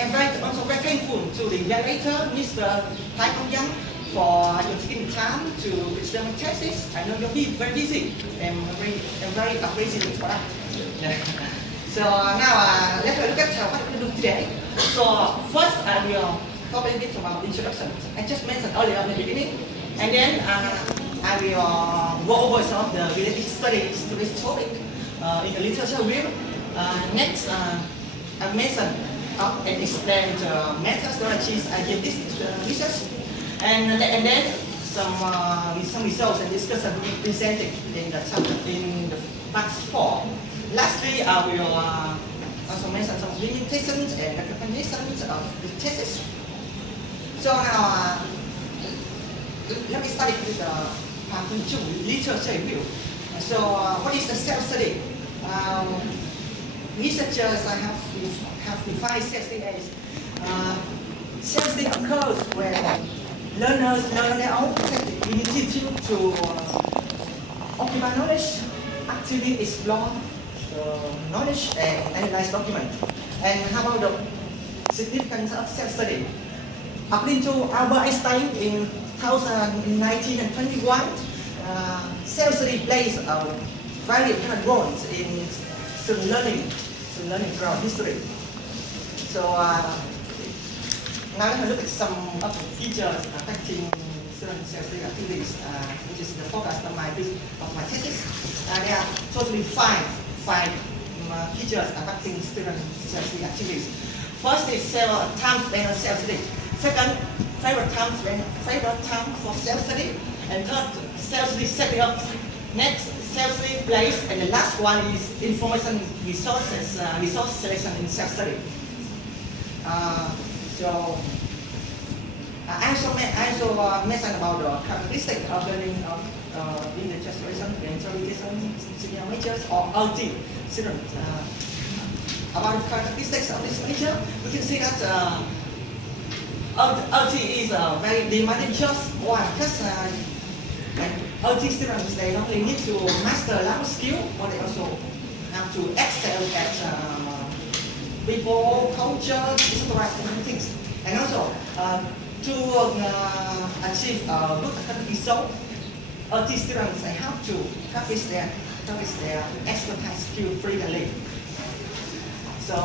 also very thankful to the evaluator, Mr. Tai Kong Yang, for your taking time to present my thesis. I know you'll be very busy, and I'm very appreciative for that. So now let's look at what we do today. So first I will talk a little bit about introduction. I just mentioned earlier at the beginning, and then I will go over some of the related studies to this topic in the literature review. Next, I mentioned and explain the methodologies I give this research, and then some results and discussion will be presented in the chapter in the part 4. Lastly, I will also mention some limitations and recommendations of the thesis. So now, let me start with the part 2, literature review. So, what is the self-study? Researchers have defined self-study as self-study occurs when learners learn their own initiative to occupy knowledge, actively explore knowledge and analyze documents. And how about the significance of self-study? According to Albert Einstein in 2019 and 21, self-study plays a very important role in student learning throughout history. So now let's look at some of the features affecting student self-study activities, which is the focus of my thesis. There are totally five features affecting student self-study activities. First is time spent on self-study. Second, favorite time for self-study. And third, self-study setting up. Next, self-study place. And the last one is information resources, resource selection in self-study. I also mentioned about the characteristics of learning in the generation, interrogation, senior majors, or LT students. About the characteristics of this major, we can see that LT is a very demanding course. Why? Because LT students, they not only need to master language skill, but they also have to excel at people, culture, etc. things. And also, to achieve good academic result, LT students, they have to practice their expertise skill frequently. So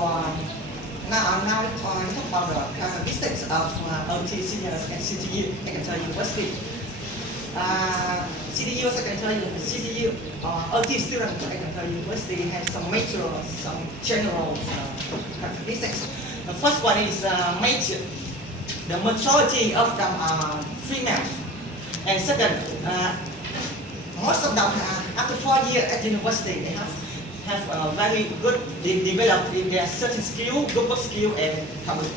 now I'm talk about the characteristics of LT seniors at CTU, Secondary University. CTU, LT students at Secondary University have some major, some general characteristics. The first one is major. The majority of them are females. And second, most of them, after 4 years at university, they have a very good developed in their certain skill, global skill, and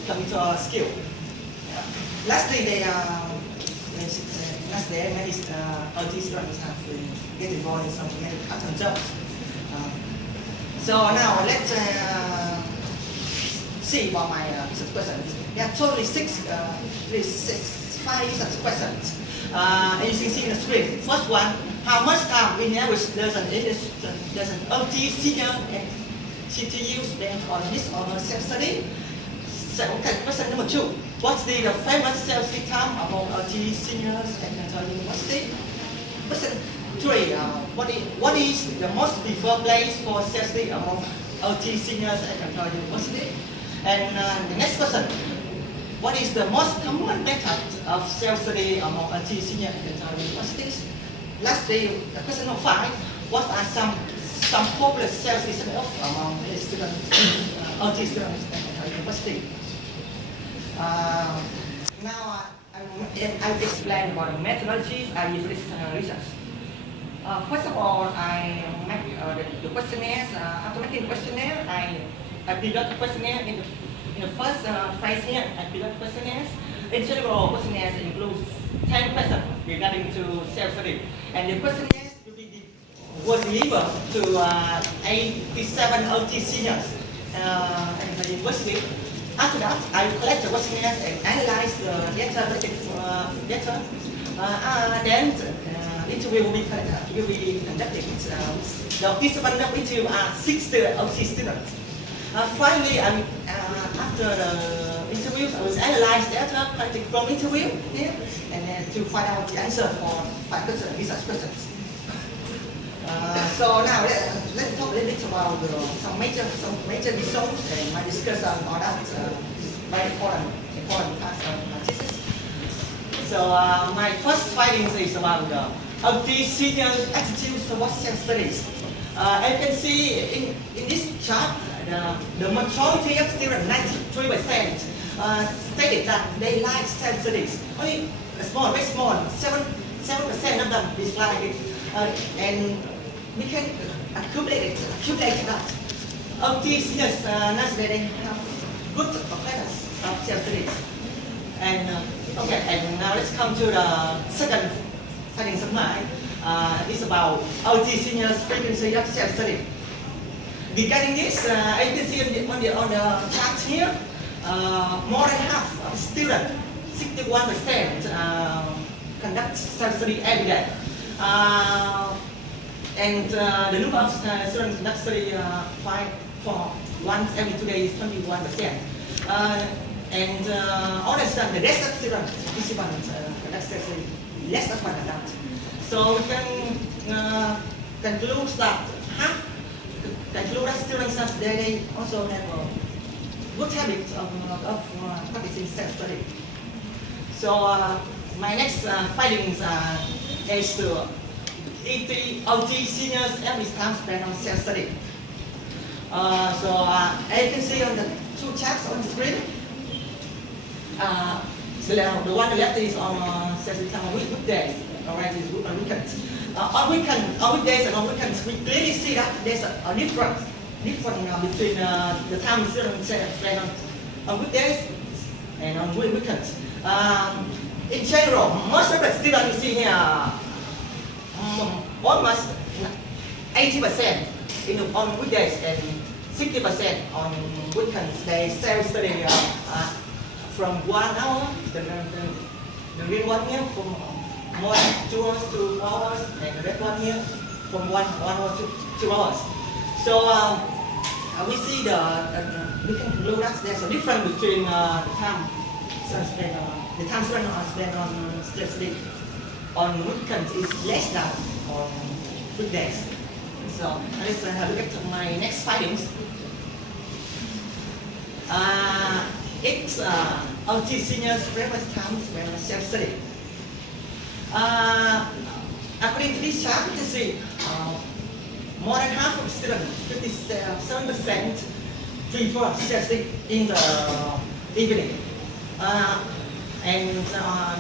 computer skill. Lastly, many LT students have get involved in some many part-time jobs. So now let's see about my questions. There are totally five such questions. As you can see in the screen. First one, how much time in average does an LT senior at CTU spend on his or her self-study? Okay, question number 2. What's the favorite self-study time among LT seniors at Secondary University? Question 3. What is the most preferred place for self-study among LT seniors at Secondary University? And the next question. What is the most common method of self-study among LT seniors at Secondary Universities? Lastly, question number 5. What are some popular self-study setups among students, LT students at Secondary University? Now I will explain about the methodologies I use this research. First of all, I make the questionnaires. After making the questionnaire, I develop the questionnaire in the first phase here. I develop questionnaires. In general, questionnaires include 10 questions regarding to self-study, and the questionnaires was delivered to 87 LT seniors at the university. After that, I collect the questionnaires and analyze the data. Then interview will be conducted. The participants of interview are 60 LT students. Finally, after after the interviews, I will analyze data collected from interview here, and then to find out the answer for 5 questions, research questions. So now let's talk a little bit about some major results and my discussion on that very important part of my thesis. So my first findings is about the OT senior attitude towards self-studies. As you can see in this chart, the majority of students, 93%, stated that they like self-studies. Only small, very small, 7% of them dislike it, and we can accumulate that. OT seniors naturally they have good awareness of self-studies. And okay, and now let's come to the second findings of mine. It's about OT seniors' frequency of self-study. Regarding this, as you can see on the chart here, more than half of students, 61%, conduct self-study every day. And the number of students conduct study for once every 2 days is 21%. And understand the rest of students, participants, conduct study less often than that. So we can conclude that students they also have a good habit of practicing self-study. So my next findings is to OT seniors average time spent on self-study. So as you can see on the 2 charts on the screen, the one on the left is on self-study time on weekdays, the right is on weekends. On weekdays and on weekends, we clearly see that there's a difference between the time students spend on weekdays and on weekends. In general, most of the students you see here, almost 80% on weekdays and 60% on weekends. They self-study from 1 hour, the real one here, from more than 2 hours to 4 hours, and the red one here from 1 hour to 2 hours. So we see we can conclude that there's a difference between the time spent on self-study on weekends is less than on weekdays. So let's have a look at my next findings. It's OT seniors preference times when self-study. According to this chart, you can see more than half of students, 57%, prefer self-study in the evening. And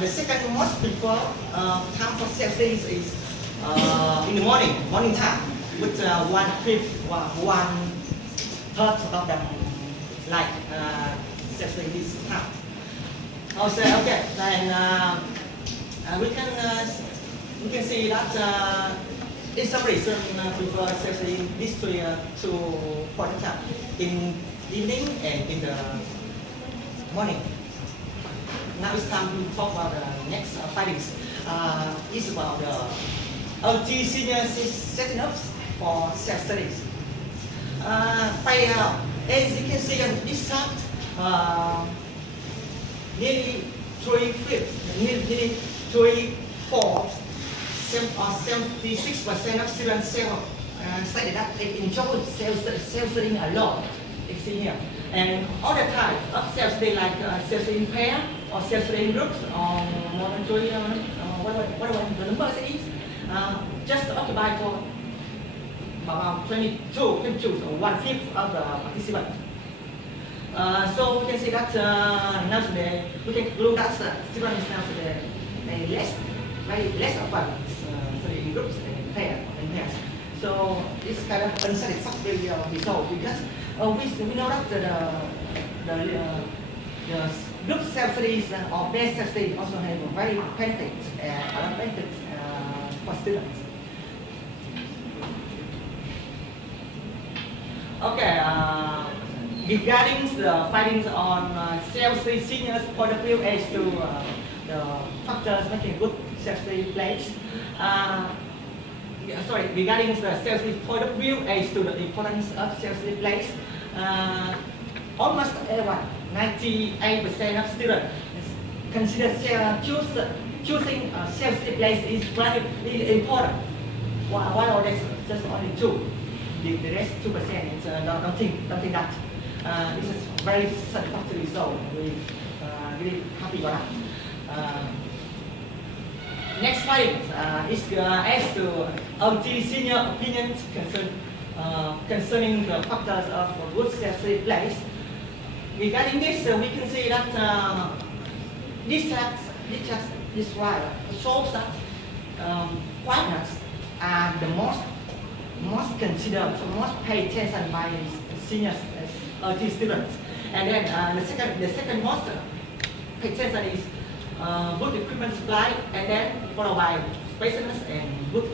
the second most preferred time for self-study is in the morning time, with 1/3 of them like self-study this time. Also, okay, then we can see that in summary, students prefer self-study these two point of time, in evening and in the morning. Now it's time to talk about the next findings. It's about the OT seniors setting up for self-studies. As you can see on this chart, nearly 3/4, or 76% of students stated that they enjoy self-studying a lot. You see here. And other types of self-study like self-study in pair or self-study in groups or more than 3, whatever the number is, just occupy for about 22 or 1/5 of the participants. So we can see that nowadays we can conclude that students nowadays they less often study in groups and in pairs. So it's kind of unsatisfactory result because we know that the group self-studies or pair self-study also have a very benefit for students. Okay, regarding the findings on self-study seniors point of view as to the factors making good self-study place. Regarding the self-study point of view as to the importance of self-study place, almost everyone 98% of students consider choosing a self-study place is very important. Why are there just only 2? The rest 2% is don't think that. This is very satisfactory result. We really happy about that. Next slide is as to OT senior opinions concerning the factors of a good self-study place. Regarding this, we can see that this slide shows that quietness are the most considered, most paid attention by senior OT students. And then the second most paid attention is good equipment supply, and then followed by spaciousness and good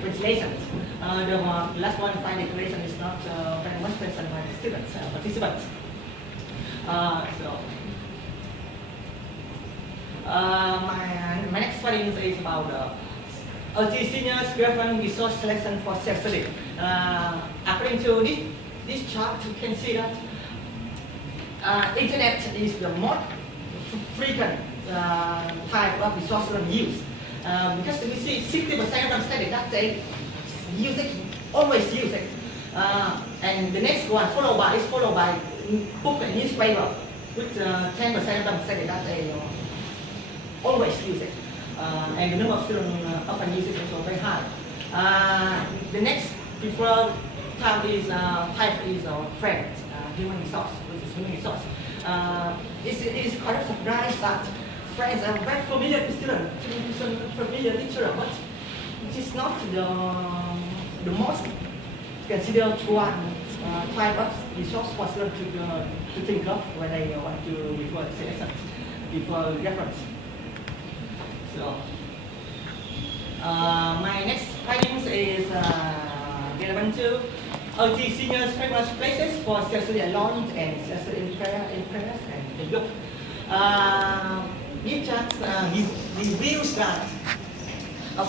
ventilation. The last one, fine decoration, is not very much attention by the students, participants. My next finding is about the OT seniors preference resource selection for self-study. According to this chart, you can see that internet is the most frequent type of resource used. Because we see 60% of them study that they use it, always use it. And the next one followed by book and newspaper, with 10% of them say that they always use it. And the number of students often use it is also very high. The next preferred type is friends, human resource, which is human resource. It is quite a surprise that friends are very familiar to students, familiar literature, but it is not the most considered one type of resource for students to think of when they want to refer to selection, before reference. So, my next findings is relevant to OT seniors famous places for self-study alone and self-study in pairs and in group. This chart reveals that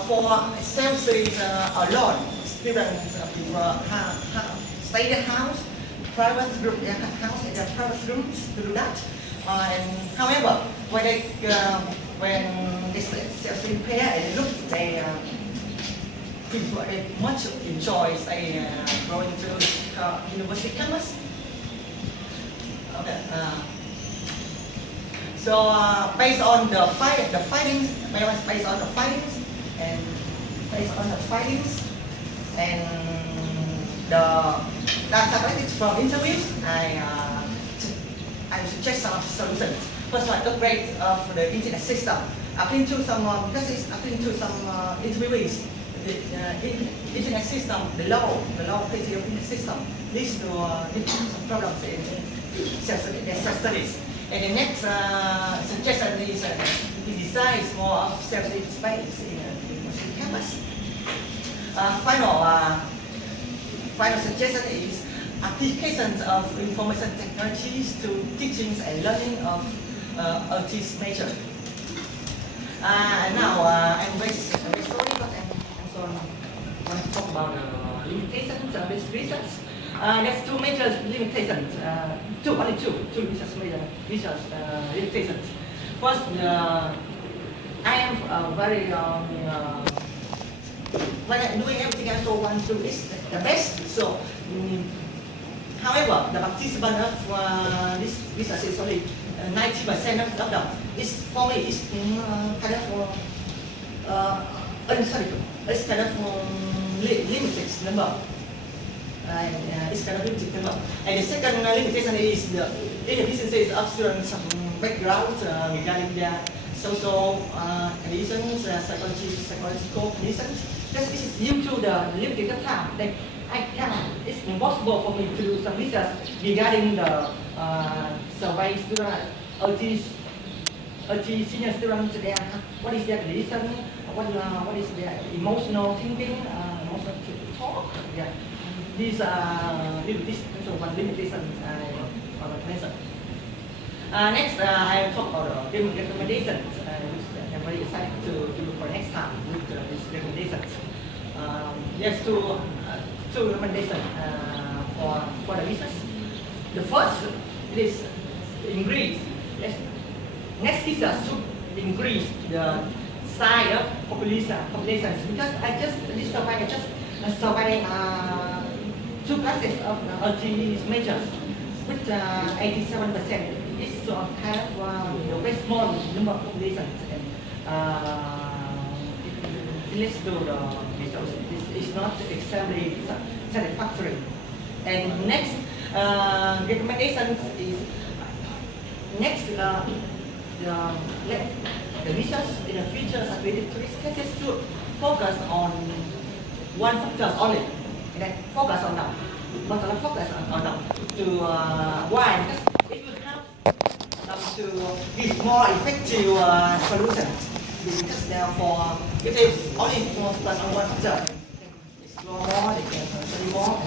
for self-study alone, students stay in the house, private group house in the private rooms to do that. And however, when they self-study pair and look, they much enjoy going to university campus. Okay. So based on the findings, and the data collected from interviews, I suggest some solutions. First one, upgrade of the internet system. According to some interviewees, the internet system, the low quality of internet system leads to some problems in self-studies. And the next suggestion is to design more of self-study space in the university campus. Final suggestion is applications of information technologies to teachings and learning of OT's nature. Now I'm very sorry, but I'm going to talk about limitations of this research. There's two major limitations, only two research limitations. First, I am very when I'm doing everything I want to do is the best. So, however, the participant of this research is only 90% of them. It's for me, it's kind of unacceptable. It's kind of limited number. It's kind of limited number. And the second limitation is the inefficiency of students' background regarding their social conditions, psychological conditions. This is due to the limited time. It's impossible for me to do some research regarding the survey student, OT senior students, what is their condition, what is their emotional thinking, emotional talk. Yeah. These are one limitation I mentioned. Next, I will talk about recommendations, which I'm very excited to do for next time with these recommendations. There's two recommendations for the research. The first is increase. Yes. Next is should increase the size of populations because this survey I just survey two classes of LG measures with 87%. This have the very small number of populations and let's do the results. This is not extremely satisfactory. And next recommendation is next the research in the future related to risk cases should focus on one factor only. And then focus on them. But focus on them to why? Because it will help them to give more effective solutions. Because therefore, if they only focus on one factor, they can explore more, they can study more.